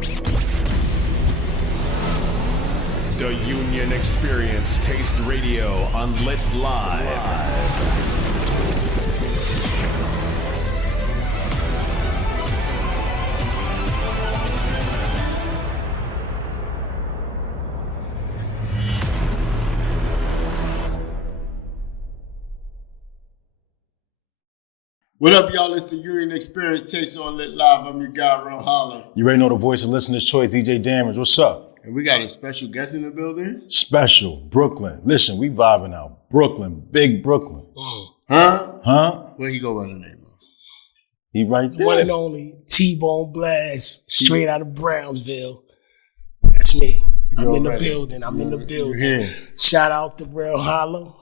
The Union Experience Taste Radio on Lit Live. What up, y'all? It's the Union Experience Taste on Lit Live. I'm your guy, Rel Holla. You already know the voice of listener's choice, DJ Damage. What's up? And we got a special guest in the building. Special, Brooklyn. Listen, we vibing out. Brooklyn, big Brooklyn. Huh? Where he go by the name of? He right there. One and only TEEBONEBLAST, straight out of Brownsville. That's me. I'm in the building. I'm in the building. Yeah. Shout out to Rel Holla.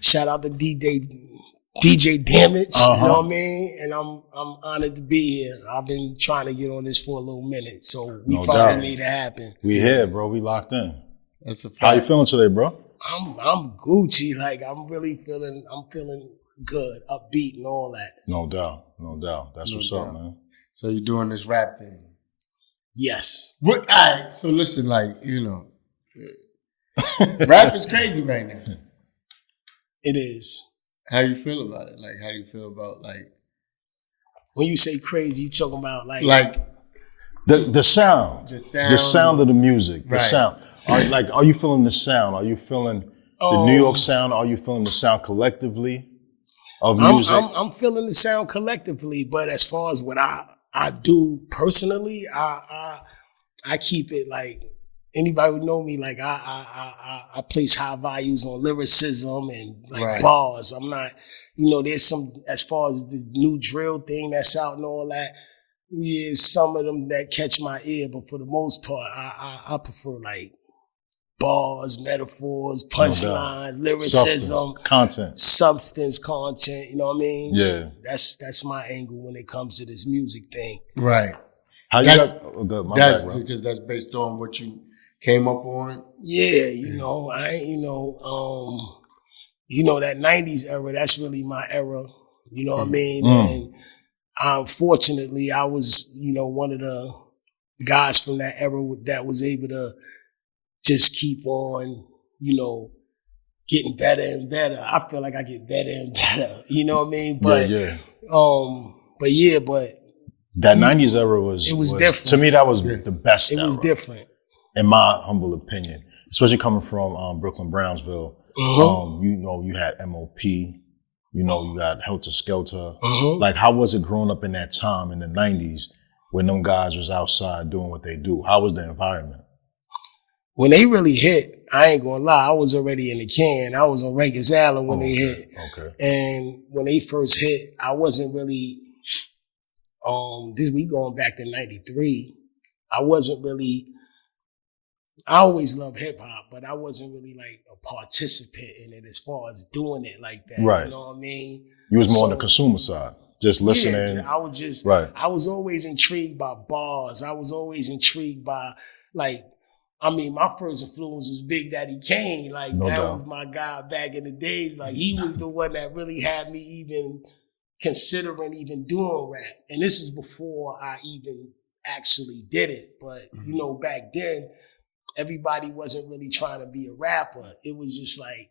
Shout out to DJ Damage, you know what I mean? And I'm honored to be here. I've been trying to get on this for a little minute, so we finally made it happen. We here, bro. We locked in. That's a fact. How you feeling today, bro? I'm Gucci. Like I'm feeling good, upbeat and all that. No doubt. That's what's up, man. So you're doing this rap thing? Yes. All right. So listen, like, you know, rap is crazy right now. It is. How you feel about it? Like, how do you feel about, like, when you say crazy, you talking about like the sound. The sound of the music. The right. sound. Are you feeling the sound? Are you feeling the New York sound? Are you feeling the sound collectively of music? I'm feeling the sound collectively, but as far as what I do personally, I keep it like anybody who know me, like I place high values on lyricism and like bars. I'm not, there's some, as far as the new drill thing that's out and all that, some of them that catch my ear, but for the most part, I prefer like bars, metaphors, punchlines, lyricism, substance content, you know what I mean? Yeah. That's my angle when it comes to this music thing. Right. How you got, that's because that's based on what you came up on? Yeah, that 90s era, that's really my era, you know what I mean? And unfortunately, I was, one of the guys from that era that was able to just keep on, getting better and better. I feel like I get better and better, you know what I mean? But, but that 90s era was different. To me, that was the best era. It was different. In my humble opinion, especially coming from Brooklyn, Brownsville, you had MOP, you got Helter Skelter. Like, how was it growing up in that time in the 90s when them guys was outside doing what they do? How was the environment? When they really hit, I ain't gonna lie, I was already in the can. I was on Rikers Island when they hit. Okay. And when they first hit, I wasn't really, we going back to 93. I always loved hip hop, but I wasn't really like a participant in it as far as doing it like that. Right. You know what I mean? You was more on the consumer side, just listening. Yeah, I was always intrigued by bars. I was always intrigued by my first influence was Big Daddy Kane. Like was my guy back in the days. Like he was the one that really had me even considering even doing rap. And this is before I even actually did it. But back then, everybody wasn't really trying to be a rapper. It was just like,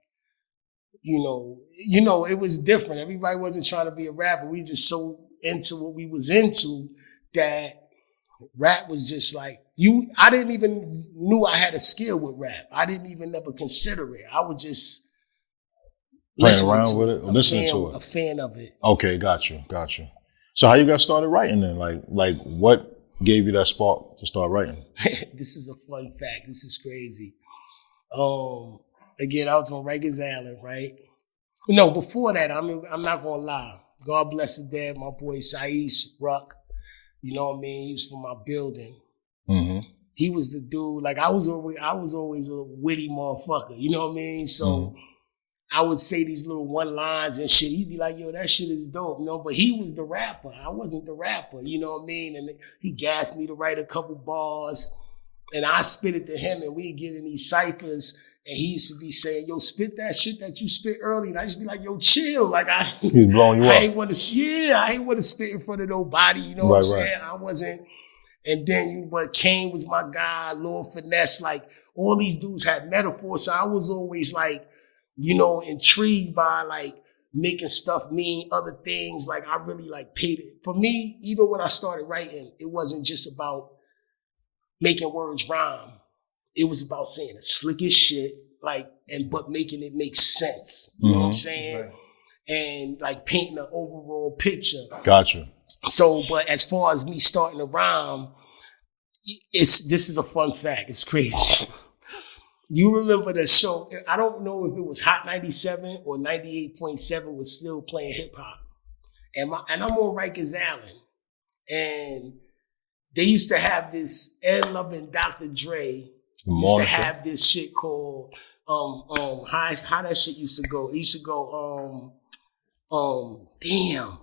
it was different. Everybody wasn't trying to be a rapper. We just so into what we was into that rap was just like, I didn't even knew I had a skill with rap. I didn't even ever consider it. I would just playing around with it, listening to it. A fan of it. Okay, got you. So how you got started writing then? Like what gave you that spark to start writing? This is a fun fact. This is crazy. Again, I was on Rikers Island, right? No, before that, I'm not gonna lie. God bless his dad, my boy Saish Ruck. You know what I mean? He was from my building. Mm-hmm. He was the dude. Like I was always a witty motherfucker. You know what I mean? So I would say these little one lines and shit. He'd be like, yo, that shit is dope, But he was the rapper. I wasn't the rapper, you know what I mean? And he gassed me to write a couple bars and I spit it to him and we'd get in these ciphers and he used to be saying, yo, spit that shit that you spit early. And I used to be like, yo, chill. Like he was blowing you up. I ain't want to spit in front of nobody, you know what I'm saying? I wasn't. And then, but Kane was my guy, Lord Finesse, like all these dudes had metaphors. So I was always like, intrigued by like making stuff mean other things. Like I really like paid it. For me, even when I started writing, it wasn't just about making words rhyme. It was about saying the slickest shit, but making it make sense. You know what I'm saying? Right. And like painting an overall picture. Gotcha. So, but as far as me starting to rhyme, this is a fun fact. It's crazy. You remember the show? I don't know if it was Hot 97 or 98.7 was still playing hip hop, and I'm on Rikers Island, and they used to have this Ed Love and Dr. Dre used to have this shit called how that shit used to go. It used to go damn.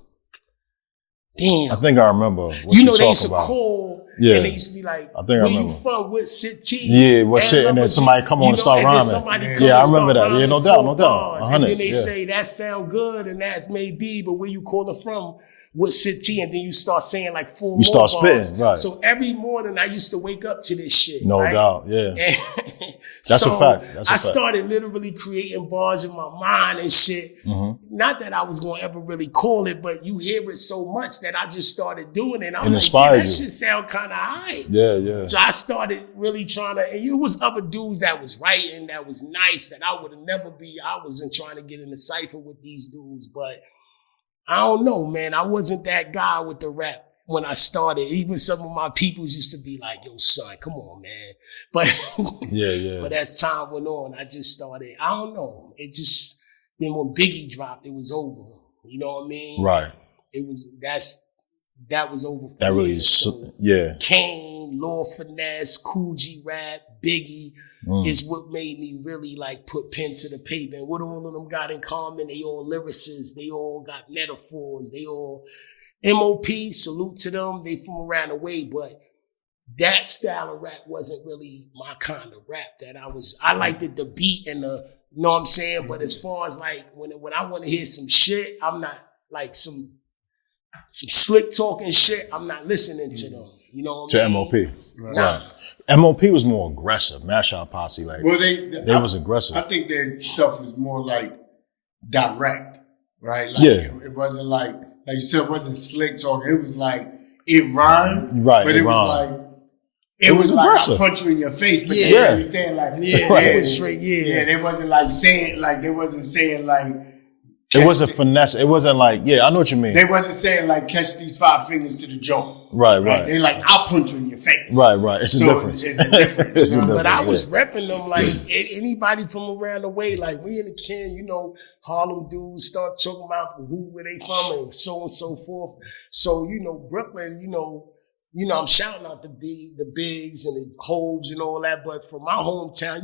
I think I remember what they talk used to about. Call, yeah. And they used to be like, I think where you from, what city? Yeah, what shit, and then somebody come on and start rhyming. Yeah, I remember that. Yeah, no doubt. 100. And then they say, that sound good, and that's maybe, but where you calling from, what city? And then you start saying like 4 more bars. You start spitting, right. So every morning I used to wake up to this shit. No doubt, yeah. That's a fact. I started literally creating bars in my mind and shit. Mm-hmm. Not that I was going to ever really call it, but you hear it so much that I just started doing it. I'm like, that shit sound kind of high. Yeah. So I started really trying to, and it was other dudes that was writing, that was nice, that I would have never be. I wasn't trying to get in the cypher with these dudes, but I don't know, man. I wasn't that guy with the rap when I started. Even some of my peoples used to be like, yo, son, come on, man. But yeah. But as time went on, I just started, I don't know. It just, then when Biggie dropped, it was over. You know what I mean? Right. It was, that was over for that me. Really, so yeah. Kane, Lord Finesse, Cool G Rap, Biggie is what made me really like put pen to the paper. And what all of them got in common, they all lyricists, they all got metaphors, they all MOP, salute to them, they from around the way, but that style of rap wasn't really my kind of rap I liked the beat and the, you know what I'm saying? But as far as like, when I want to hear some shit, I'm not like some slick talking shit, I'm not listening to them. You know what I mean? To MOP. Nah. Right. MOP was more aggressive. Mash Out Posse, like, well, they was aggressive. I think their stuff was more like direct, right? Like, yeah. It wasn't like you said, it wasn't slick talking. It was like, it rhymed, right? But it was like, it was like, I'll punch you in your face, but they were saying like, it was straight, they wasn't like saying, like, they wasn't saying like, it wasn't finesse. It wasn't like, I know what you mean. They wasn't saying like, catch these 5 fingers to the jaw. Right. They're like, I'll punch you in your face. Right. It's a difference. It's a difference. You know? But I was repping them like anybody from around the way. Like we in the Ken, Harlem dudes start talking about where they from and so forth. So, Brooklyn, I'm shouting out the bigs and the hoves and all that, but from my hometown,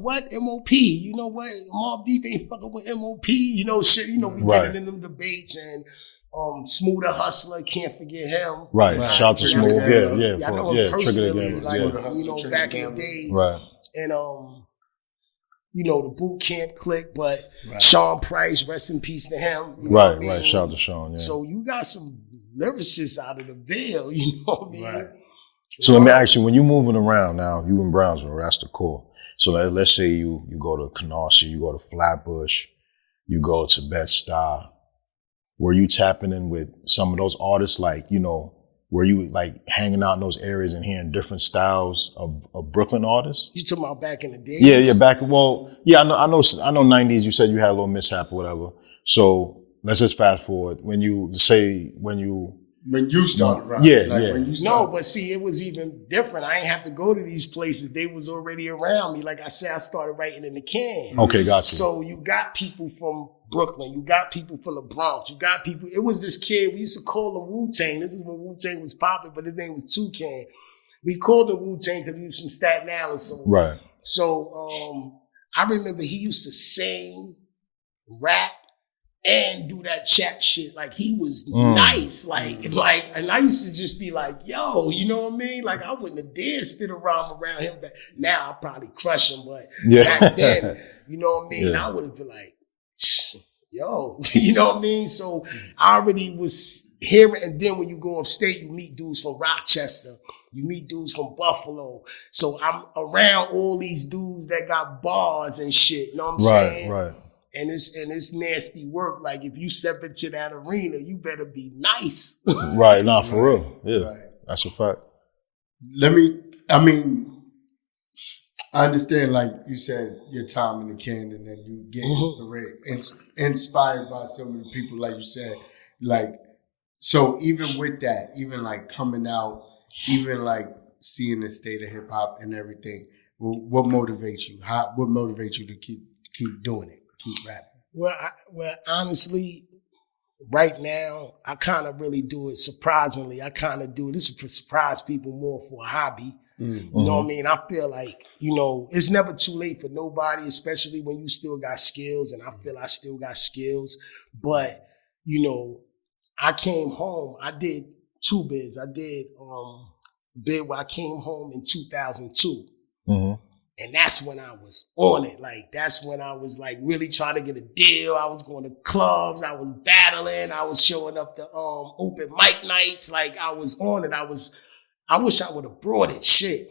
what? MOP, you know what? Mobb Deep ain't fucking with MOP, shit, we getting in them debates and Smoother Hustler, can't forget him. Right. Shout out to Smooth, I know him personally, back in the days. Right. And the boot camp clique, but Sean Price, rest in peace to him. Right. Shout out to Sean, So you got some lyricists out of the Ville, you know what I mean? Right. So let me ask you, when you're moving around now, you in Brownsville, that's the core. So let's say you go to Canarsie, you go to Flatbush, you go to Bed-Stuy. Were you tapping in with some of those artists, like, were you like hanging out in those areas and hearing different styles of Brooklyn artists? You talking about back in the days? Yeah, I know 90s, you said you had a little mishap or whatever. So let's just fast forward. When you started, right? No, but see, it was even different. I ain't have to go to these places. They was already around me. Like I said, I started writing in the Can. Okay, gotcha. So you got people from Brooklyn. You got people from the Bronx. You got people. It was this kid. We used to call him Wu-Tang. This is when Wu-Tang was popping, but his name was Toucan. We called him Wu-Tang because he was from Staten Island. So I remember he used to sing, rap, and do that chat shit. Like he was nice. Like, and I used to just be like, yo, you know what I mean? Like I wouldn't have dared spit around him. But now I'll probably crush him. But back then, you know what I mean? I would have been like, yo, you know what I mean? So I already was hearing, and then when you go upstate, you meet dudes from Rochester. You meet dudes from Buffalo. So I'm around all these dudes that got bars and shit. You know what I'm saying? Right. And it's nasty work. Like if you step into that arena, you better be nice. Right, nah, for real. Yeah, Right. that's a fact. I understand, like you said, your time in the can, and then you get inspired by so many people, like you said. Like, so even with that, even like coming out, even like seeing the state of hip hop and everything, what motivates you? What motivates you to keep doing it, keep rapping? Well, honestly, right now, I kind of really do it surprisingly. I kind of do this to surprise people more for a hobby. Mm-hmm. You know what I mean? I feel like, it's never too late for nobody, especially when you still got skills, and I feel I still got skills. But, I came home. I did 2 bids. I did a bid where I came home in 2002. Mm-hmm. And that's when I was on it. Like, that's when I was like really trying to get a deal. I was going to clubs. I was battling. I was showing up to open mic nights. Like, I was on it. I wish I would have brought it. Shit.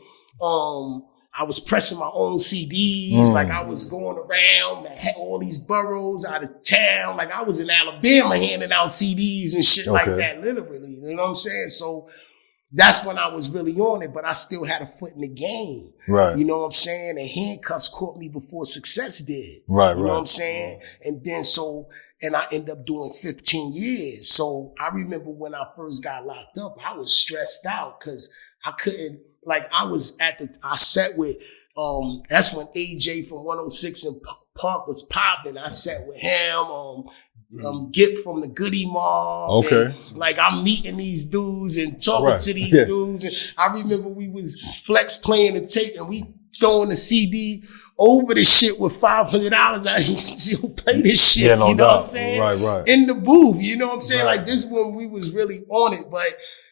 I was pressing my own CDs. Like, I was going around all these boroughs out of town. Like, I was in Alabama handing out CDs and shit like that, literally. You know what I'm saying? So that's when I was really on it, but I still had a foot in the game. Right. You know what I'm saying? And handcuffs caught me before success did. Right, You know what I'm saying? And then and I ended up doing 15 years. So I remember when I first got locked up, I was stressed out because I couldn't, like, I sat with, that's when AJ from 106 and Park was popping. I sat with him, Gip from the Goody Mob. Okay. And, like, I'm meeting these dudes and talking to these dudes. And I remember we was Flex playing the tape and we throwing the CD over the shit with $500. I play this shit, Yeah, no you know doubt. what I'm saying? Right. In the booth, you know what I'm saying? Right. Like, this one we was really on it, but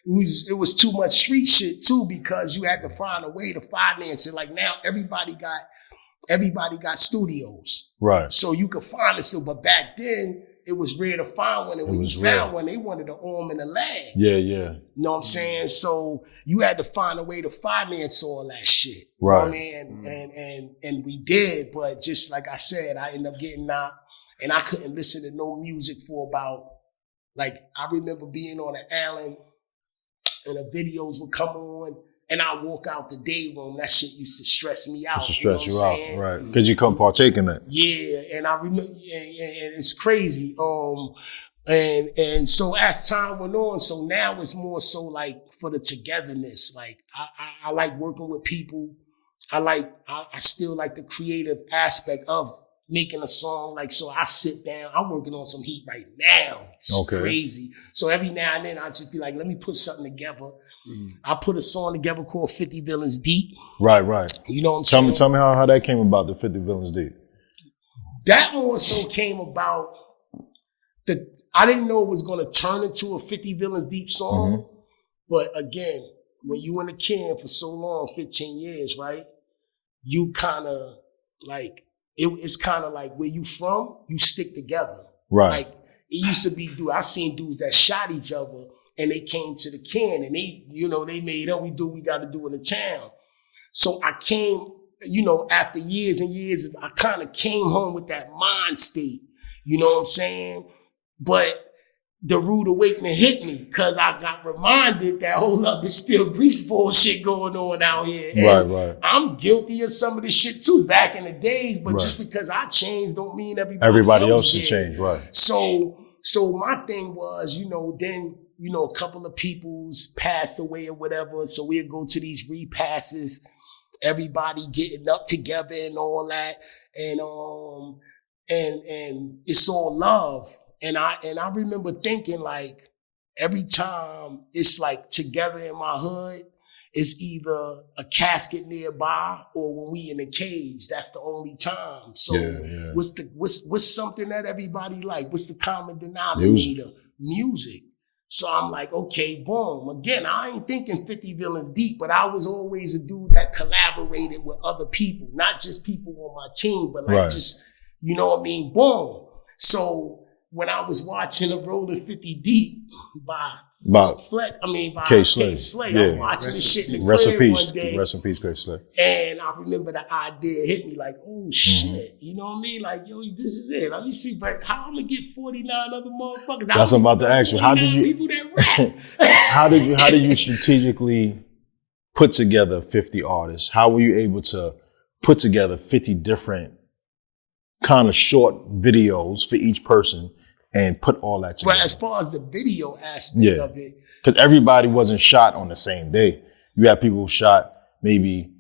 it was too much street shit too, because you had to find a way to finance it. Like, now everybody got studios. Right. So you could find it still, but back then it was rare to find one, and when you found one, they wanted to own them in the lab. Yeah. You know what I'm saying? So you had to find a way to finance all that shit. Right. You know what I mean? And we did, but just like I said, I ended up getting knocked, and I couldn't listen to no music for about, like, I remember being on an Allen, and the videos would come on, and I walk out the day room. That shit used to stress me out. To stress you out, right? Because you couldn't partake in that. Yeah, and I remember, and it's crazy. And so as time went on, so now it's more so like for the togetherness. Like, I like working with people. I still like the creative aspect of making a song. Like, so I sit down, I'm working on some heat right now. It's crazy. So every now and then I just be like, let me put something together. I put a song together called 50 Villains Deep. Right. You know what I'm saying? Tell me how that came about, the 50 Villains Deep. That more so came about, I didn't know it was going to turn into a 50 Villains Deep song. But again, when you in the can for so long, 15 years, right? You kind of like, it's kind of like where you from, you stick together. Right. Like, it used to be, I seen dudes that shot each other and they came to the can and they made up, we got to do in the town. So I came, after years and years, I kind of came home with that mind state. You know what I'm saying? But the rude awakening hit me because I got reminded that, hold up, there's still greaseball shit going on out here. And right. I'm guilty of some of this shit too back in the days, but just because I changed don't mean everybody else should change, right. So my thing was, then, a couple of people's passed away or whatever, so we'd go to these repasses, everybody getting up together and all that, and it's all love. And I remember thinking, like, every time it's like together in my hood, it's either a casket nearby or when we in a cage. That's the only time. So what's something that everybody like? What's the common denominator? Music. So I'm like, okay, boom. Again, I ain't thinking 50 Villains Deep, but I was always a dude that collaborated with other people, not just people on my team, but like just, you know what I mean? Boom. So when I was watching a Rolling 50 Deep by K. Slay. I'm watching this shit in the crib one day. Rest in peace, K. Slay. And I remember the idea hit me like, oh shit, you know what I mean? Like, yo, this is it. Let me see, but how I'm gonna get 49 other motherfuckers? That's what I'm about to ask you. How did you? People that rap. How did you strategically put together 50 artists? How were you able to put together 50 different kind of short videos for each person and put all that together? Well, as far as the video aspect of it. Because everybody wasn't shot on the same day. You had people who shot maybe,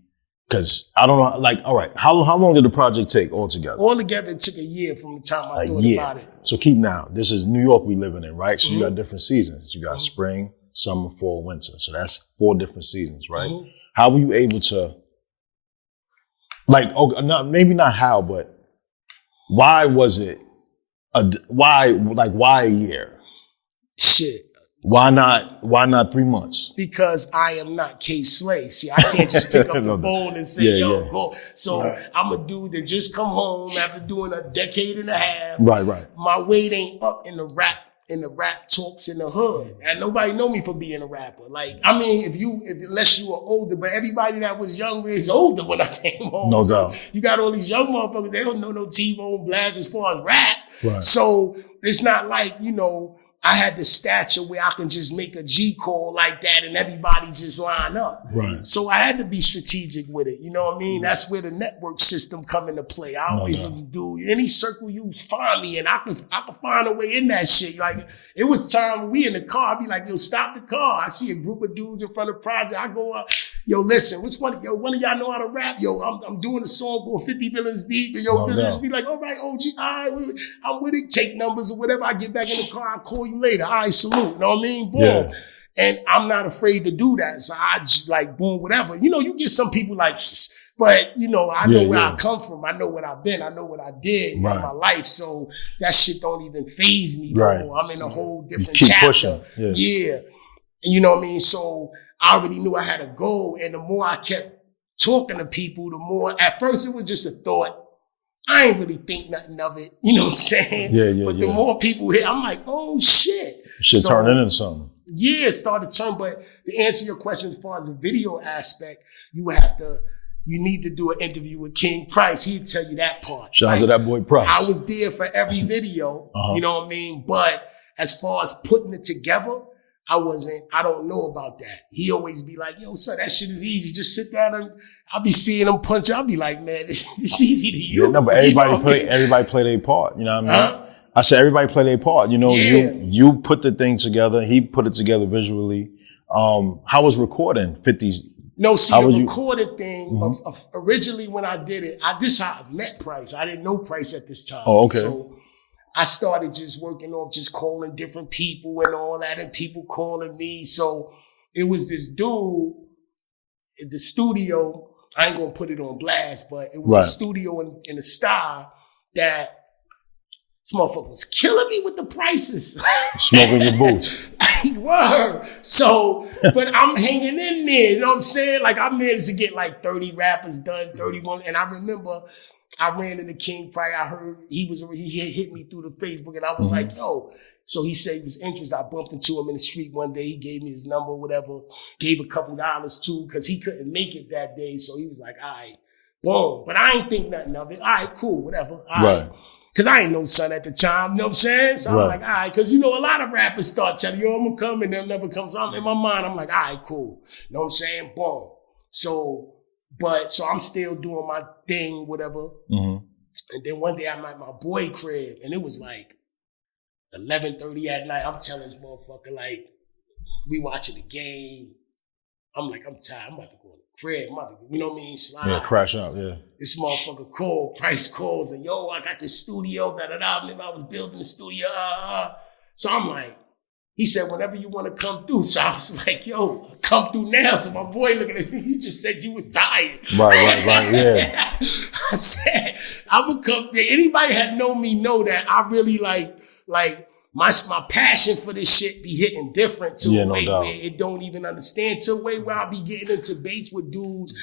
because I don't know, like, all right, how long did the project take altogether? Altogether, it took a year from the time I thought about it. So keep now, this is New York we living in, right? So you got different seasons. You got spring, summer, fall, winter. So that's 4 different seasons, right? How were you able to, like, maybe not how, but why was it, why a year? Shit. Why not 3 months? Because I am not K. Slay. See, I can't just pick up the phone and say, go. So I'm a dude that just come home after doing a decade and a half. Right. My weight ain't up in the rap talks in the hood. And nobody know me for being a rapper. Like, I mean, unless you were older, but everybody that was younger is older when I came home. No so doubt. You got all these young motherfuckers, they don't know no T-Bone-Blast as far as rap. Right. So it's not like, I had the stature where I can just make a G call like that and everybody just line up. Right. So I had to be strategic with it. You know what I mean? That's where the network system come into play. I always just do any circle you find me in, I can find a way in that shit. Like, it was time we in the car, I'd be like, yo, stop the car. I see a group of dudes in front of the project. I go up, yo, listen, one of y'all know how to rap? Yo, I'm doing a song called 50 Villans Deep. And yo, be like, all right, OG, all right, I'm with it, take numbers or whatever. I get back in the car, I'll call you later. All right, salute. You know what I mean? Boom. Yeah. And I'm not afraid to do that. So I just like, boom, whatever. You get some people like, but I know where I come from. I know what I've been. I know what I did in my life. So that shit don't even faze me. Right. I'm in a whole different keep chapter. Pushing. Yeah. And you know what I mean? So I already knew I had a goal. And the more I kept talking to people, the more, at first it was just a thought. I ain't really think nothing of it. You know what I'm saying? Yeah. But the more people hit, I'm like, oh shit. Shit turned into something. Yeah, it started turning. But to answer your question as far as the video aspect, you need to do an interview with King Price. He'd tell you that part. Shout out to that boy Price. I was there for every video, you know what I mean? But as far as putting it together, I don't know about that. He always be like, yo, son, that shit is easy. Just sit down and I'll be seeing him punch. I'll be like, man, it's easy to you. Yeah, no, but everybody play their part. You know what I mean? I said everybody play their part. You put the thing together. He put it together visually. How was recording 50s? No, see, the recorded thing, originally when I did it, this is how I met Price. I didn't know Price at this time. Oh, okay. So I started just working off just calling different people and all that, and people calling me. So it was this dude at the studio. I ain't gonna put it on blast, but it was a studio in a style that this motherfucker was killing me with the prices. Smoking your boots. Word. So, but I'm hanging in there, you know what I'm saying? Like, I managed to get like 30 rappers done, 31. And I remember I ran into King Price. I heard he hit me through the Facebook, and I was like, yo. So he said he was interested. I bumped into him in the street one day. He gave me his number, whatever, gave a couple dollars too, because he couldn't make it that day. So he was like, all right, boom. But I ain't think nothing of it. All right, cool, whatever. All right. Because I ain't no son at the time, you know what I'm saying? So I'm like, all right, because a lot of rappers start telling you, I'm going to come, and they'll never come. So in my mind, I'm like, all right, cool. You know what I'm saying? Boom. So I'm still doing my thing, whatever. And then one day I'm at my boy crib, and it was like 11:30 at night. I'm telling this motherfucker, like, we watching the game. I'm like, I'm tired. I'm about to go in the crib. I'm about to, you know what I mean? Slide. Yeah, crash out, yeah. This motherfucker called, Price calls, and yo, I got this studio, da-da-da. I was building the studio, So I'm like, he said, whenever you want to come through. So I was like, yo, come through now. So my boy looking at me, you just said you was tired. Right, yeah. I said, I'm going to come there. Anybody that know me know that I really like my passion for this shit be hitting different to a way where it don't even understand, to a way where I'll be getting into debates with dudes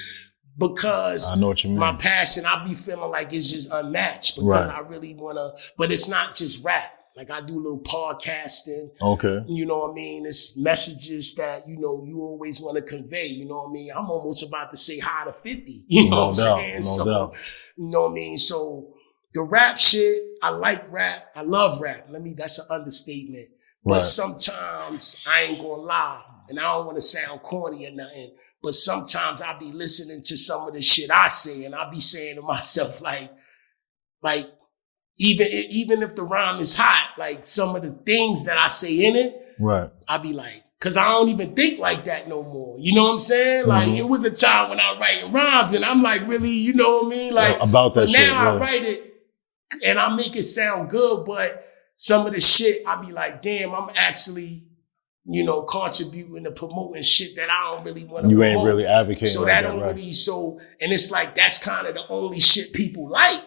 because I know what you mean. My passion, I'll be feeling like it's just unmatched because I really want to, but it's not just rap. Like I do a little podcasting. Okay. You know what I mean? It's messages that, you know, you always want to convey. You know what I mean? I'm almost about to say hi to 50. You know what I'm saying? No doubt. You know what I mean? So the rap shit, I like rap. I love rap. That's an understatement. But sometimes I ain't gonna lie, and I don't want to sound corny or nothing, but sometimes I be listening to some of the shit I say, and I be saying to myself, like even if the rhyme is hot, like some of the things that I say in it, I be like, cause I don't even think like that no more. You know what I'm saying? Like it was a time when I was writing rhymes, and I'm like, really, you know what I mean? Like about that but shit. Now I write it, and I make it sound good, but some of the shit I be like, damn, I'm actually, you know, contributing to promoting shit that I don't really want to promote. You ain't really advocating. So like that don't really, and it's like that's kind of the only shit people like.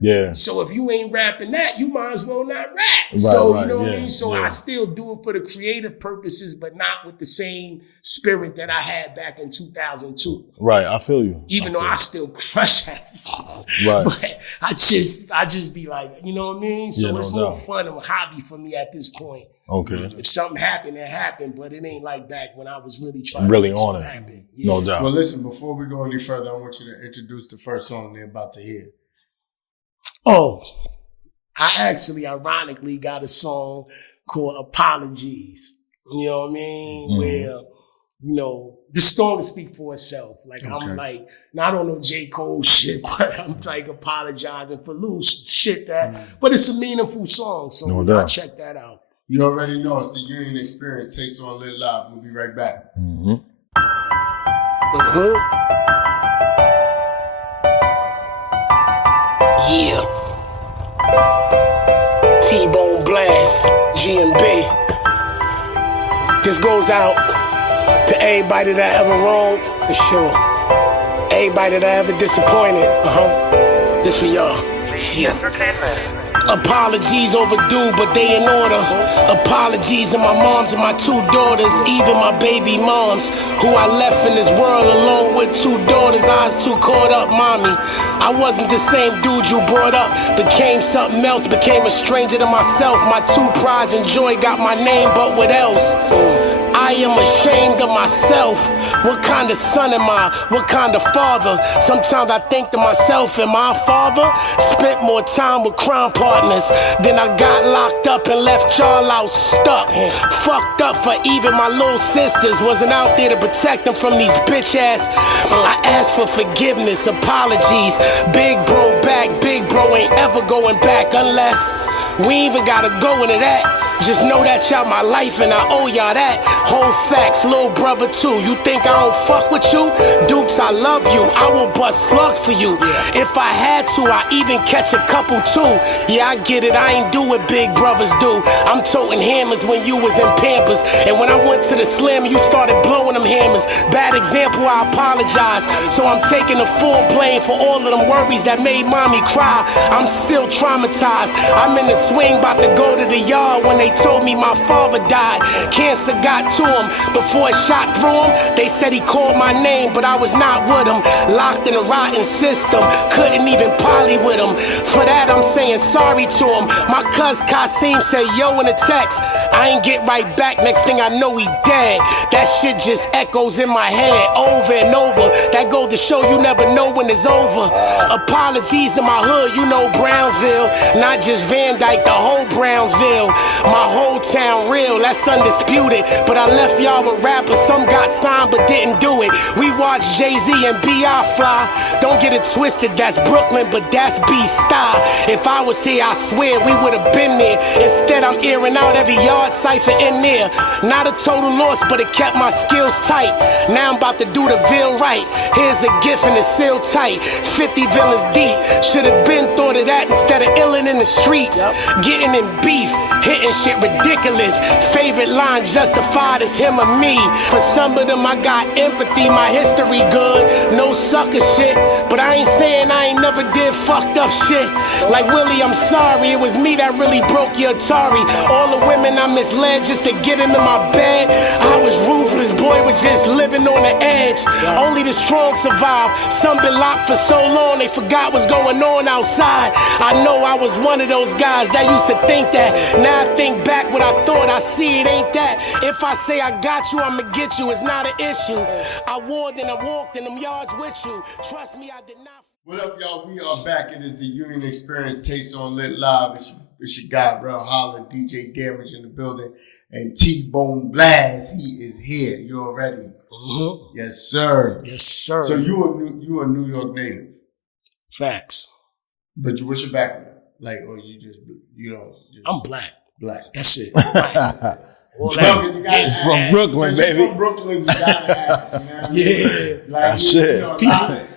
Yeah. So if you ain't rapping that, you might as well not rap. You know what I mean? So I still do it for the creative purposes, but not with the same spirit that I had back in 2002. Right, I feel you. Even though I still crush that. Right. But I just be like, you know what I mean? So it's more fun of a hobby for me at this point. Okay. If something happened, it happened, but it ain't like back when I was really trying to on it. Happen. Yeah. No doubt. Well, listen, before we go any further, I want you to introduce the first song they're about to hear. Oh, I actually, ironically, got a song called Apologies. You know what I mean? Where, you know, the song will speak for itself. Like, I'm like, not on no J. Cole shit, but I'm like apologizing for loose shit but it's a meaningful song. So y'all check that out. You already know it's the Union Experience. Takes on Lit Live. We'll be right back. Yeah. T-Bone-Blast, GMB. This goes out to everybody that I ever wronged, for sure. Everybody that I ever disappointed, This for y'all. Yeah. Apologies overdue, but they in order. Apologies to my moms and my two daughters, even my baby moms, who I left in this world alone with two daughters. I was too caught up, mommy. I wasn't the same dude you brought up. Became something else, became a stranger to myself. My two prides and joy got my name, but what else? I am ashamed of myself. What kind of son am I? What kind of father? Sometimes I think to myself, am I a father? Spent more time with crime partners. Then I got locked up and left y'all out stuck. Fucked up for even my little sisters. Wasn't out there to protect them from these bitch ass. I asked for forgiveness, apologies. Big bro back, big bro ain't ever going back unless we even gotta go into that. Just know that y'all my life and I owe y'all that. Whole facts, little brother too. You think I don't fuck with you? Dukes, I love you. I will bust slugs for you. If I had to, I even catch a couple too. Yeah, I get it. I ain't do what big brothers do. I'm toting hammers when you was in Pampers. And when I went to the slam, you started blowing them hammers. Bad example, I apologize. So I'm taking the full blame for all of them worries that made mommy cry. I'm still traumatized. I'm in the swing, about to go to the yard when they told me my father died. Cancer got to him before it shot through him. They said he called my name, but I was not with him. Locked in a rotten system, couldn't even poly with him. For that I'm saying sorry to him. My cuz Kasim said yo in a text. I ain't get right back, next thing I know he dead. That shit just echoes in my head over and over. That goes to show you never know when it's over. Apologies to my hood, you know Brownsville. Not just Van Dyke, the whole Brownsville. My whole town real, that's undisputed. But I left y'all with rappers, some got signed but didn't do it. We watched Jay-Z and B.I. fly. Don't get it twisted, that's Brooklyn, but that's B-style. If I was here, I swear we would've been there. Instead, I'm airing out every yard cipher in there. Not a total loss, but it kept my skills tight. Now I'm about to do the Ville right. Here's a gift and it's sealed tight. 50 villains deep. Should've been thought of that instead of illin' in the streets. Getting in beef, hitting shit ridiculous. Favorite line justified as him or me. For some of them I got empathy, my history good. No sucker shit, but I ain't saying I ain't never ever did fucked up shit. Like Willie, I'm sorry. It was me that really broke your Atari. All the women I misled just to get into my bed. I was ruthless, boy, was just living on the edge. Only the strong survive. Some been locked for so long they forgot what's going on outside. I know I was one of those guys that used to think that. Now I think back what I thought. I see it ain't that. If I say I got you, I'ma get you. It's not an issue. I warned and I walked in them yards with you. Trust me, I did not. What up, y'all? We are back. It is the Union Experience Taste on Lit Live. It's your guy, Rel Holla Dj Damage in the building. And TEEBONEBLAST, he is here. You all ready? Mm-hmm. Yes, sir. Yes, sir. So you a New York native. Facts. But what's your background? Like, or you just, you know. I'm black. Black. That's it. That's it. All It's from Brooklyn, baby. From Brooklyn, you gotta have it, you know what I mean? Yeah. Like, That's it.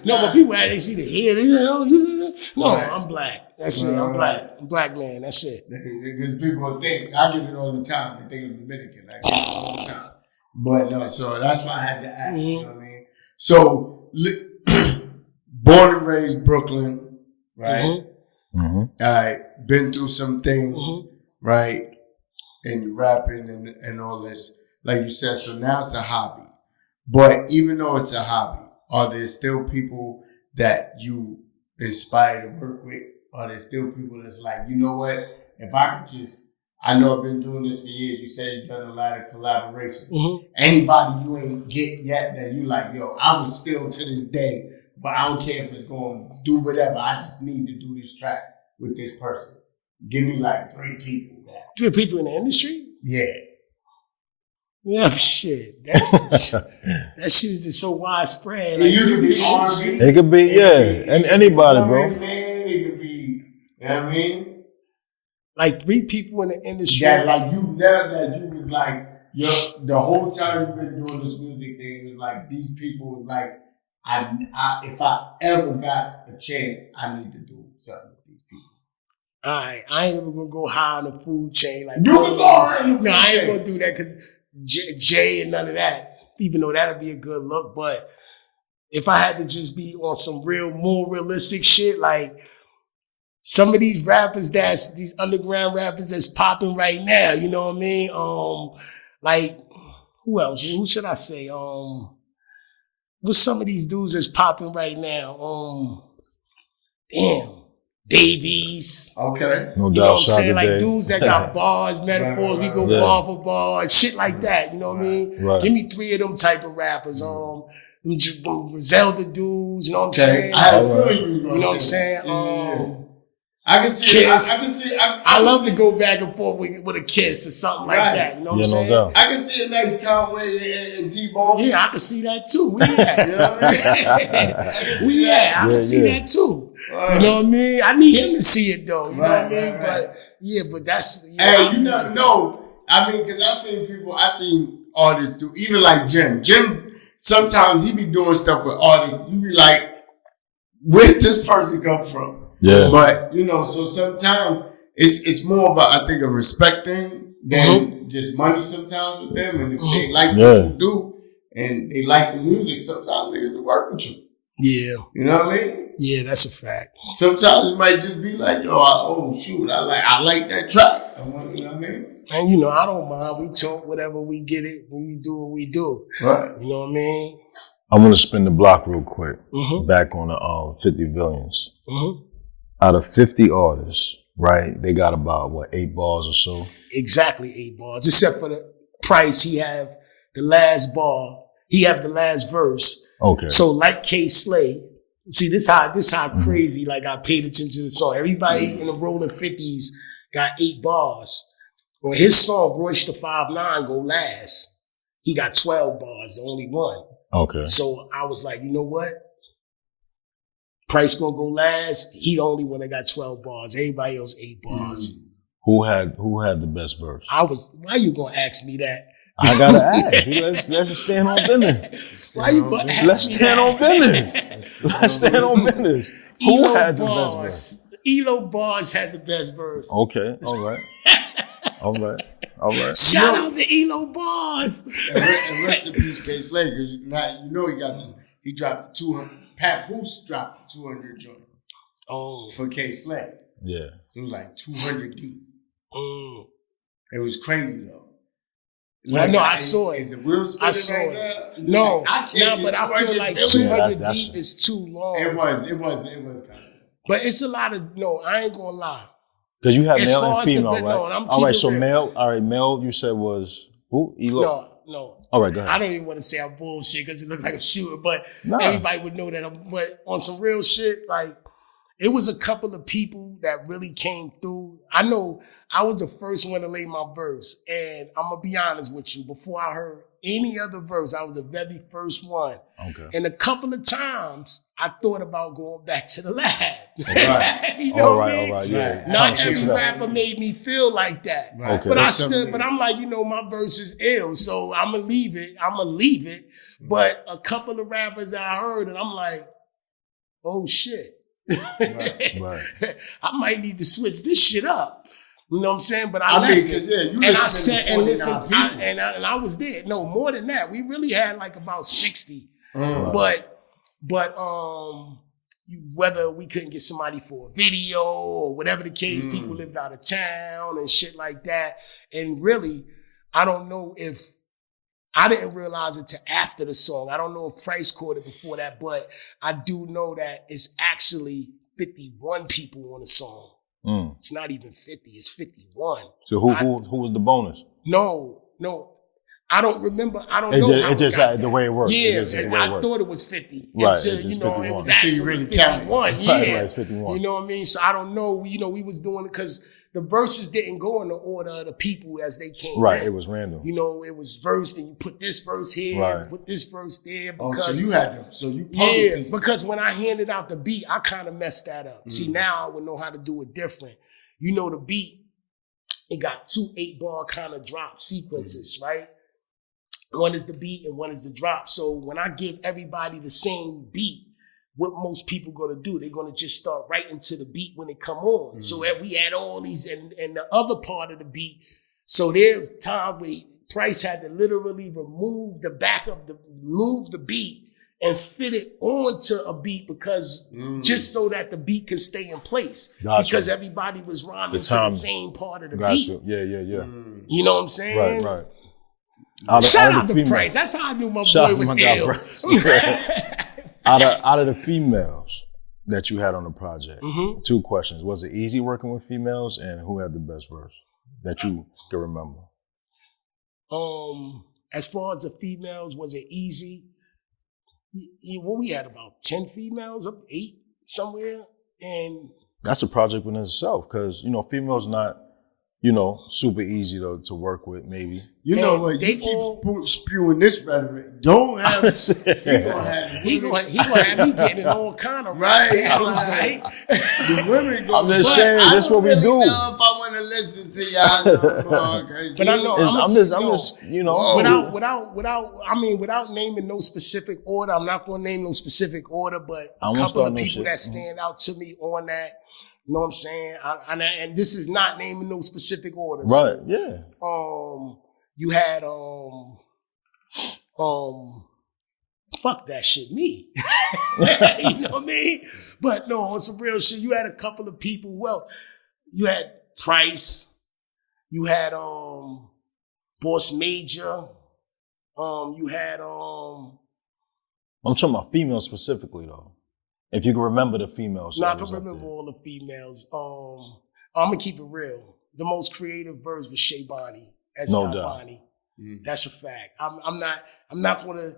But people, they see the head. No, I'm black. That's it. I'm black. I'm black man. That's it. Because people think, I get it all the time. They think I'm Dominican. I get it all the time. But no, so that's why I had to ask. You know what I mean? So, born and raised Brooklyn, right? Mm-hmm. All right. Been through some things, right? And rapping and all this, like you said. So now it's a hobby. But even though it's a hobby, are there still people that you inspire to work with? Are there still people that's like, you know what? If I could just, I know I've been doing this for years. You said you've done a lot of collaboration. Anybody you ain't get yet that you like, yo, I was still to this day, but I don't care if it's going to do whatever. I just need to do this track with this person. Give me like 3 people. 3 people in the industry? Yeah. Yeah, shit. That shit is just so widespread. Like, you could be R&B. It could be, and anybody, bro. Man, it could be, you know what I mean? Like 3 people in the industry. That like you never, that you was like, the whole time you've been doing this music thing, it was like these people was like, I if I ever got a chance, I need to do something. Alright, I ain't even gonna go high on the food chain. Like, you can go high on the food chain. No, I ain't gonna do that because Jay and none of that. Even though that'd be a good look, but if I had to just be on some more realistic shit, like some of these rappers these underground rappers that's popping right now, you know what I mean? Like who else? Who should I say? What's some of these dudes that's popping right now? Davies. Okay. No doubt. You know what I'm saying? Like dudes that got bars, metaphors, we go bar for bar, shit like that. You know what I mean? Right. Give me 3 of them type of rappers. Them Zelda dudes, you know what I'm saying? I had a feeling you was You know what I'm saying? I can see Kiss. I love to go back and forth with a Kiss or something like that. You know what I'm saying? No doubt. I can see a nice Conway and T-Bone. Yeah, I can see that too. Where you at? You know what I mean? I can see that too. You know what I mean? I need him to see it though. You know what I mean? But yeah, but that's you never know. I mean, because I seen artists do, even like Jim. Jim, sometimes he be doing stuff with artists. You be like, where'd this person come from? Yeah. But, you know, so sometimes it's more about, I think, a respect thing than just money sometimes with them. And if they like what you do and they like the music, sometimes niggas will work with you. Yeah. You know what I mean? Yeah, that's a fact. Sometimes it might just be like, yo, I like that track. You know what I mean? And you know, I don't mind. We talk whatever we get it. When we do what we do. Right. You know what I mean? I'm gonna spin the block real quick. Back on the 50 Villans. Out of 50 artists, right? They got about 8 bars or so. Exactly 8 bars, except for the Price. He have the last bar. He have the last verse. Okay. So like K Slay, see this how crazy. Like I paid attention to the song. Everybody in the rolling 50s got 8 bars. Well, his song Royce the 5'9" go last. He got 12 bars, the only one. Okay. So I was like, you know what? Price gonna go last. He the only one that got 12 bars. Everybody else 8 bars. Who had the best verse? Why you gonna ask me that? I gotta ask. Let's just stand on business. Why you gonna ask Let's me stand that? on business. Let's stand on business. Who had the best verse? Elo Bars had the best verse. Okay, all right. Shout out to Elo Bars. And rest in peace, K Slay, because now you know he dropped the 200. Pat Poose dropped the 200 joint. for K-Slay. Yeah. So it was like 200 deep. Mm. It was crazy though. No, I saw it. Is the wheel spinning I saw right it. now? No, I can't but I feel like million. 200 deep is too long. It was kind of. But it's a lot of, no, I ain't gonna lie. Because you have As male far and as the female, bit- right? no, and I'm All right, keeping so real. male you said was who? Elo? No. All right, go ahead. I don't even want to say I'm bullshit because you look like a shooter, but Nah. everybody would know that but on some real shit, like, it was a couple of people that really came through. I know I was the first one to lay my verse, and I'm going to be honest with you. Before I heard any other verse, I was the very first one. Okay. And a couple of times, I thought about going back to the lab. Right. You know what I mean? All right, yeah. Not Switch every it up. rapper made me feel like that. Right. Okay. But That's I'm like, my verse is ill, so I'm gonna leave it. But a couple of rappers I heard, and I'm like, oh shit. Right. I might need to switch this shit up. You know what I'm saying? But I I left mean, it. 'cause, yeah, you And I listening sat to and listened, 49 people. and I was there. No, more than that. We really had like about 60. Mm. But whether we couldn't get somebody for a video or whatever the case, people lived out of town and shit like that. And really, I don't know if I didn't realize it till after the song. I don't know if Price caught it before that, but I do know that it's actually 51 people on the song. Mm. It's not even 50, it's 51. So who was the bonus? No. I don't remember. I don't know how It just got the that. way it works. Yeah, It just the and way it I works. thought it was 50. Right, Until, it's just it 51. was Until you actually really count it. 51. Yeah. Right, it's 51. You know what I mean? So I don't know. We was doing it because the verses didn't go in the order of the people as they came Right, in. it was random. It was versed, and you put this verse here, Right. put this verse there. Oh, Because, so you puzzle pieced it. because when I handed out the beat, I kind of messed that up. See, now I would know how to do it different. The beat, it got 2 8-bar kind of drop sequences, right? One is the beat and one is the drop. So when I give everybody the same beat, what most people gonna do, they're gonna just start writing to the beat when it come on. So we had all these, and the other part of the beat. So there's time where Price had to literally remove move the beat and fit it onto a beat because just so that the beat could stay in place. Gotcha. Because everybody was rhyming to the same part of the Gotcha. beat. Yeah. You know what I'm saying? Right. Shout of out the to females- Price. That's how I knew my Shout boy out was to my guy, ill. Price. out of the females that you had on the project, Mhm. 2 questions. Was it easy working with females, and who had the best verse that you can remember? As far as the females, was it easy? We had about 10 females, up 8 somewhere, and That's a project within itself, because females not super easy to work with, maybe. You know And what? they You keep all- spewing this rhetoric. Don't have. he gonna have me getting in all kind of Right. battles, right? The women go. I'm just but saying, I this don't what we really do. know if I want to listen to y'all no more. 'Cause But I know- I'm just Without naming no specific order, I'm not gonna name no specific order, but I a won't couple start of no people shit. that stand out to me on that. You know what I'm saying? And this is not naming no specific order. Right, So, yeah. you had fuck that shit, me. You know what I mean? But no, on some real shit, you had a couple of people. Well, you had Price, you had Boss Major, you had I'm talking about females specifically, though. If you can remember the females. No, I that can was up remember there. all the females. I'm gonna keep it real. The most creative verse was Shea Bonnie. That's No not doubt. Bonnie. That's a fact. I'm not gonna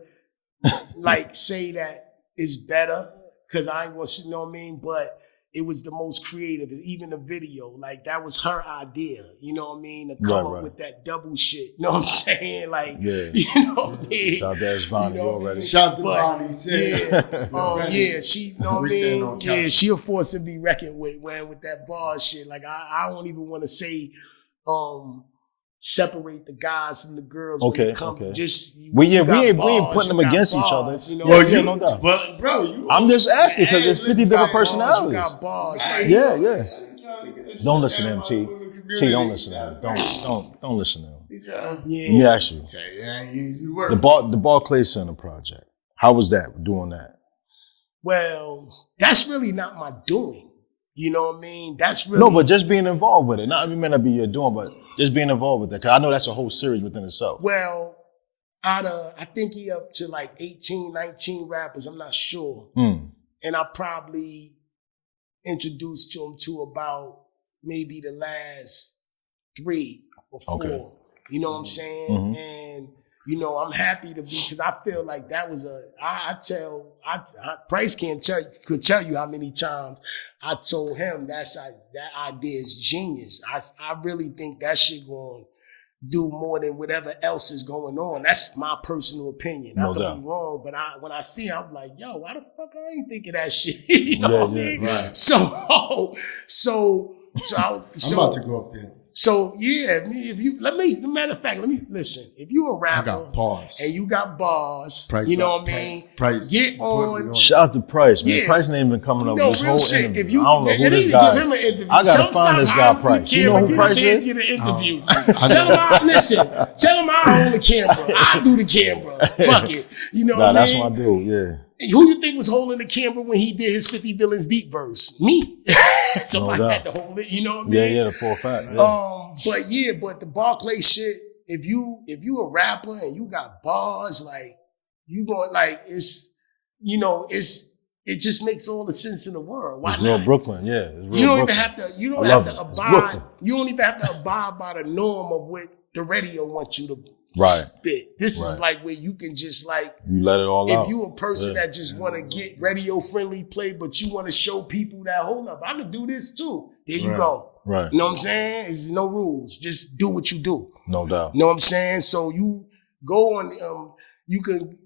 like say that it's better because I ain't gonna, you know what I mean? But it was the most creative. Even the video, like that was her idea. You know what I mean? To come Right. up with that double shit. You know what I'm saying? Like, Yeah. you know what I mean? Shout out to Esvani You know what I already. mean? Shout to But, Bonnie. Yeah, she, you know what I We stand mean? on Yeah, council. she a force to be reckoned with, man, with that bar shit. Like, I don't even want to say, separate the guys from the girls when Okay, it comes okay. to just. We you got ain't bars, putting them you got against each bars, other. You know? Well, Yeah, you, no doubt. but bro, you. I'm just asking because there's 50 listen, different like, personalities. You got bars. Right. Like, Yeah. Don't Don't listen to him, T. T, don't listen to him. Don't listen to him. Let me Yeah. ask you. Say, yeah, easy work. The Barclays Center project. How was that, doing that? Well, that's really not my doing. You know what I mean? That's really... No, but just being involved with it. Not, it may not be your doing, but just being involved with it. Because I know that's a whole series within itself. Well, I think he up to like 18, 19 rappers. I'm not sure. And I probably introduced him to about maybe the last 3 or 4. Okay. You know what I'm saying? And, you know, I'm happy to be, because I feel like that was Price could tell you how many times I told him that idea is genius. I really think that shit going to do more than whatever else is going on. That's my personal opinion. I could be wrong, but when I see it, I'm like, yo, why the fuck I ain't think of that shit? You know what I mean? Right. So I'm about to go up there. So yeah, matter of fact, let me listen. If you a rapper and you got bars, Price, you know what I mean? Price. Get on. Shout out to Price, man. Yeah. Price name been coming up this whole shit. interview. I don't know who this guy is. I gotta find this guy, Price. You know who Price is? Get an interview. Tell him I own the camera. I do the camera. Fuck it. You know what I mean? That's what I do, yeah. Who you think was holding the camera when he did his 50 Villans deep verse? Me. Somebody had to hold it, you know what I mean? Yeah, for a fact. Yeah. But the Barclay shit, if you a rapper and you got bars, like you going like it just makes all the sense in the world. Why it's not? Real Brooklyn, yeah. You don't even have to abide by the norm of what the radio wants you to spit. This is like where you can just like you let it all out. If you a person that just want to get radio friendly play, but you want to show people that hold up, I can do this too. There you go. Right. You know what I'm saying? There's no rules. Just do what you do. No doubt. You know what I'm saying? So you go on. You can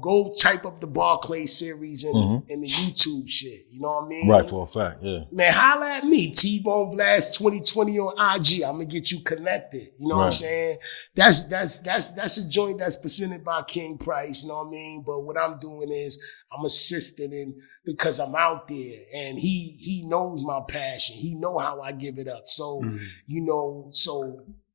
go type up the Barclay series and the YouTube shit. You know what I mean? Right, for a fact, yeah. Man, holla at me, TEEBONEBLAST 2020 on IG. I'm gonna get you connected. You know what I'm saying? That's a joint that's presented by King Price. You know what I mean? But what I'm doing is I'm assisting in because I'm out there and he knows my passion. He know how I give it up. So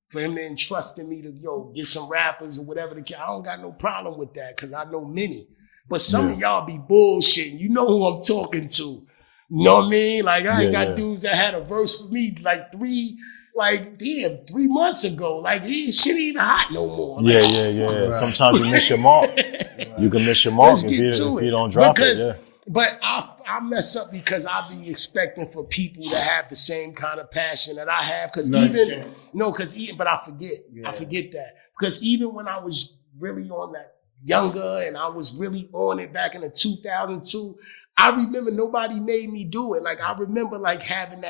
for him to entrust in me to get some rappers or whatever I don't got no problem with that because I know many. But some of y'all be bullshitting. You know who I'm talking to. You know what I mean? Like I ain't got dudes that had a verse for me like 3 months ago. Like shit ain't even hot no more. Like, Right. Sometimes you miss your mark. You can miss your mark if you don't drop it. Yeah. But I mess up because I be expecting for people to have the same kind of passion that I have. But I forget. Yeah. I forget that. Because even when I was really on that younger and I was really on it back in the 2002, I remember nobody made me do it. Like I remember like having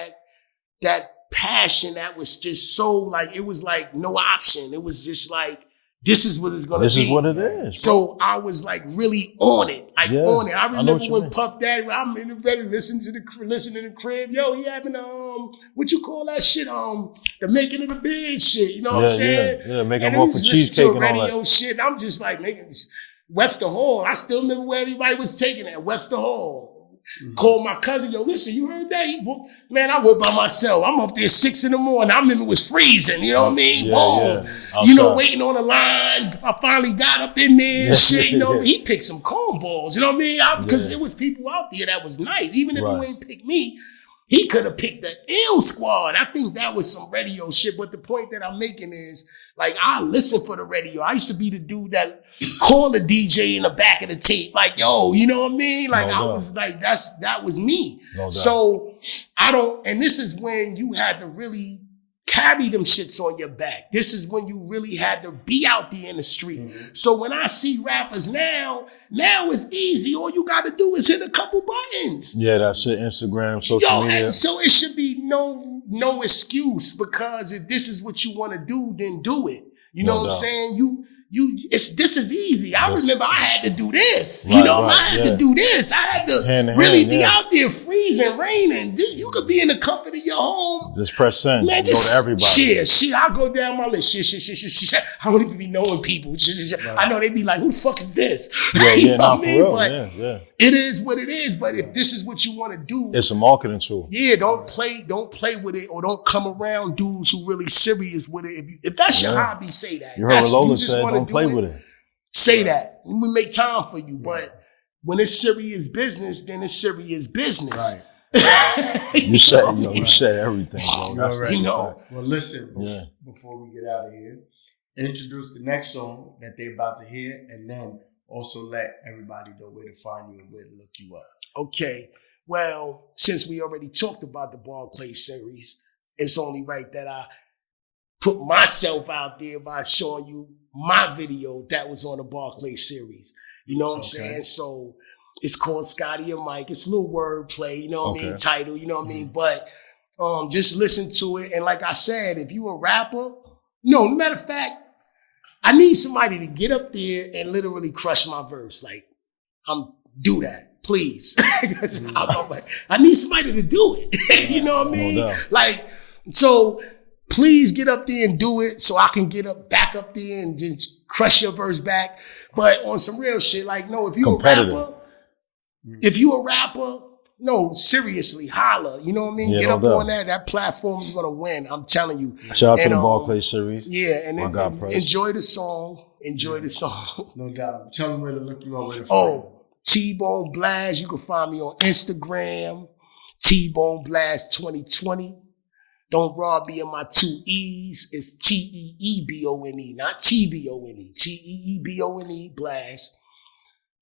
that passion that was just so like, it was like no option. It was just like, this is what it's going to be. This is what it is. So I was like really on it. On it. I remember when Puff Daddy, I'm in the bed listening to the crib. Yo, he having what you call that shit? The making of the bed shit. You know what I'm saying? Yeah, making more for cheesecake and all that. Radio shit. I'm just like making Webster Hall. I still remember where everybody was taking it. Webster Hall. Called my cousin, yo, listen, you heard that? Man, I went by myself. I'm up there 6 a.m. I remember it was freezing, you know what I mean? Waiting on the line. I finally got up in there and shit, he picked some cornballs, you know what I mean? Because there was people out there that was nice. Even if you ain't picked me, he could have picked the ill squad. I think that was some radio shit. But the point that I'm making is, like, I listen for the radio. I used to be the dude that called the DJ in the back of the tape. Like, yo, you know what I mean? Like, I was like, that was me. So and this is when you had to really carry them shits on your back. This is when you really had to be out there in the street. So when I see rappers now it's easy. All you got to do is hit a couple buttons. Yeah, that's it. Instagram, social media. So it should be no excuse because if this is what you want to do, then do it. You know what I'm saying? This is easy. I remember I had to do this. I had to do this. I had to really be out there freezing, raining. You could be in the comfort of your home. Just press send. Man, just go to everybody. Shit. I'll go down my list. Shit. I don't even be knowing people. I know they be like, who the fuck is this? Yeah, not for real. But yeah. It is what it is. But if this is what you want to do, it's a marketing tool. Yeah, don't play with it or don't come around dudes who really serious with it. If that's your hobby, say that. You heard what Lola said, don't play with it. Say that. We make time for you. But when it's serious business, then it's serious business. Right. You said everything, bro. That's right. Well, listen, before we get out of here, introduce the next song that they're about to hear, and then also let everybody know where to find you and where to look you up. Okay. Well, since we already talked about the Barclay series, it's only right that I put myself out there by showing you my video that was on the Barclay series. You know what I'm saying? So it's called Scotty and Mike. It's a little wordplay, you know what I mean? Title, you know what I mean? But just listen to it. And like I said, if you a rapper, no matter of fact, I need somebody to get up there and literally crush my verse. Like, do that, please. I need somebody to do it. You know what I mean? No doubt. Like, so please get up there and do it so I can get back up there and just crush your verse back. But on some real shit, like, no, if you a rapper, no, seriously, holla. You know what I mean? Get up on that. That platform is gonna win. I'm telling you. Shout out to the Barclay series. Yeah, and enjoy the song. Enjoy the song. No doubt. Tell them where to look you up. Where to find you. TEEBONEBLAST. You can find me on Instagram. TEEBONEBLAST 2020. Don't rob me of my 2 E's. It's TEEBONE, not TBONE. TEEBONE Blast.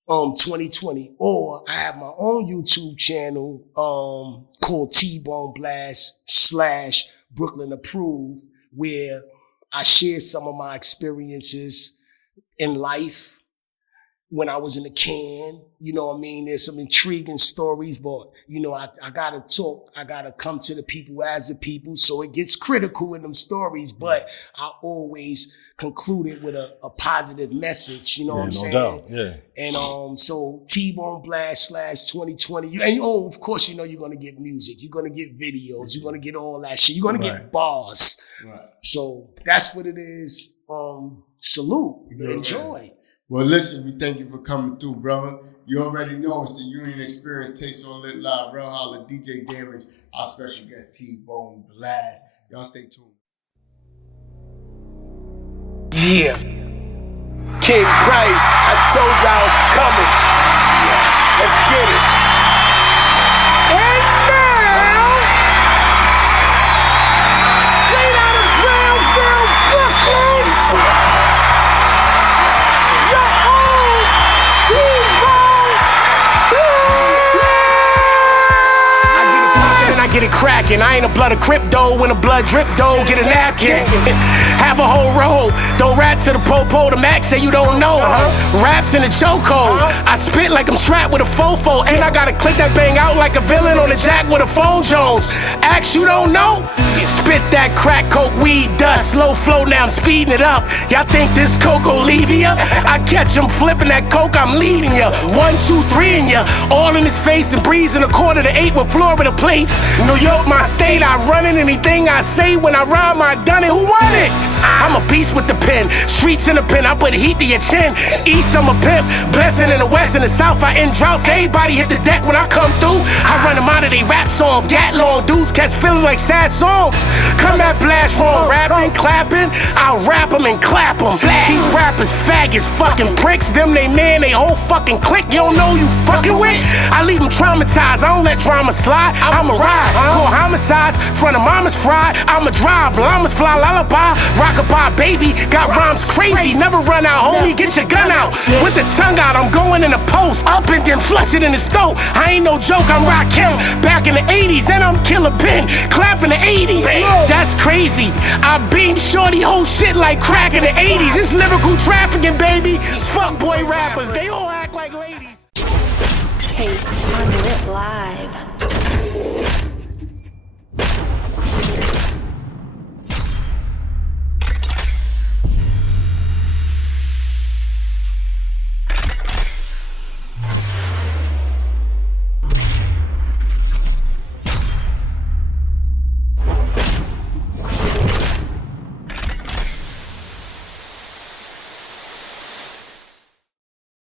2020, or I have my own YouTube channel called TEEBONEBLAST / Brooklyn Approved, where I share some of my experiences in life when I was in the can. You know what I mean? There's some intriguing stories, but you know, I gotta talk. I gotta come to the people as the people, so it gets critical in them stories, but I always conclude it with a positive message, you know what I'm saying? No doubt, yeah. And so TEEBONEBLAST / 2020. And of course, you know you're gonna get music, you're gonna get videos, you're gonna get all that shit, you're gonna get bars. Right. So that's what it is. Salute. Enjoy. Well, listen, we thank you for coming through, brother. You already know it's the Union Experience Taste on Lit Live. Rel Holla DJ Damage, our special guest TEEBONEBLAST. Y'all stay tuned. Yeah. King Price, I told y'all I was coming. Let's get it. And now, straight out of Brownsville, Brooklyn, your own TEEBONEBLAST. I get it poppin' and I get it crackin'. I ain't a blood of crypto when a blood drip dough. Get a napkin. Have a whole roll. Don't rap to the popo. The max say you don't know. Raps in the chokehold. I spit like I'm strapped with a fofo. And I gotta click that bang out like a villain on the jack with a phone Jones. Axe you don't know? Spit that crack coke weed dust. Slow flow now I'm speeding it up. Y'all think this cocoa leave ya? I catch him flipping that coke, I'm leading ya. 1, 2, 3 in ya. All in his face and breezing 1/4 to 8 with Florida plates. New York my state. I run it. Anything I say when I rhyme I done it. Who won it? I'm a beast with the pen, streets in the pen, I put heat to your chin. East, I'm a pimp, blessing in the west and the south, I end droughts. Everybody hit the deck when I come through. I run them out of they rap songs, gat long dudes catch feeling like sad songs. Come at blast wrong, rapping, clapping, I'll rap them and clap them. These rappers faggots, fucking pricks, them they man, they whole fucking clique. You don't know who you fucking with? I leave them traumatized, I don't let drama slide. I'ma ride, call homicides, front of mama's fried. I'ma drive, llamas fly, lullaby, rockabye, baby, got rhymes crazy. Never run out, homie, get your gun out. With the tongue out, I'm going in the post, up and then flush it in the stove. I ain't no joke, I'm Rakim, back in the 80s, and I'm Killer Ben, clapping the 80s. That's crazy. I beam shorty whole shit like crack in the 80s. This lyrical trafficking, baby. Fuck boy rappers, they all act like ladies. Taste on Lit Live.